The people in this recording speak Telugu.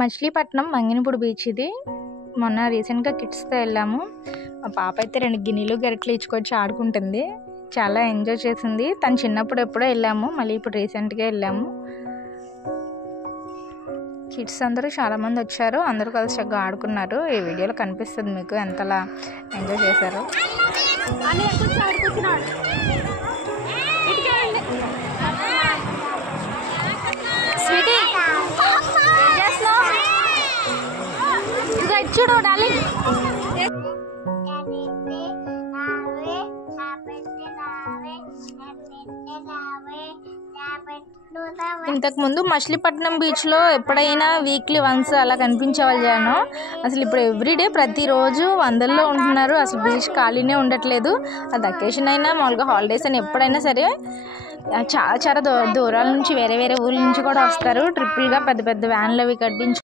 మచిలీపట్నం మంగినపూడి బీచ్ ఇది. మొన్న రీసెంట్గా కిడ్స్తో వెళ్ళాము. మా పాప అయితే 2 గిన్నెలు గరిటలు ఇచ్చుకొచ్చి ఆడుకుంటుంది. చాలా ఎంజాయ్ చేసింది. తను చిన్నప్పుడు ఎప్పుడో వెళ్ళాము, మళ్ళీ ఇప్పుడు రీసెంట్గా వెళ్ళాము. కిడ్స్ అందరూ చాలామంది వచ్చారు. అందరూ కలిసి చక్కగా ఆడుకున్నారు. ఈ వీడియోలో కనిపిస్తుంది మీకు ఎంతలా ఎంజాయ్ చేశారు. చూడు డార్లింగ్, ఇంతకుముందు మచిలీపట్నం బీచ్లో ఎప్పుడైనా వీక్లీ వన్స్ అలా కనిపించే వాళ్ళు జనం. అసలు ఇప్పుడు ఎవ్రీడే ప్రతిరోజు వందల్లో ఉంటున్నారు. అసలు బీచ్ ఖాళీనే ఉండట్లేదు. అది అకేషన్ అయినా మామూలుగా హాలిడేస్ అయినా ఎప్పుడైనా సరే చాలా దూరాల నుంచి వేరే వేరే ఊళ్ళ నుంచి కూడా వస్తారు. ట్రిప్పులుగా పెద్ద పెద్ద వ్యాన్లు అవి కట్టించు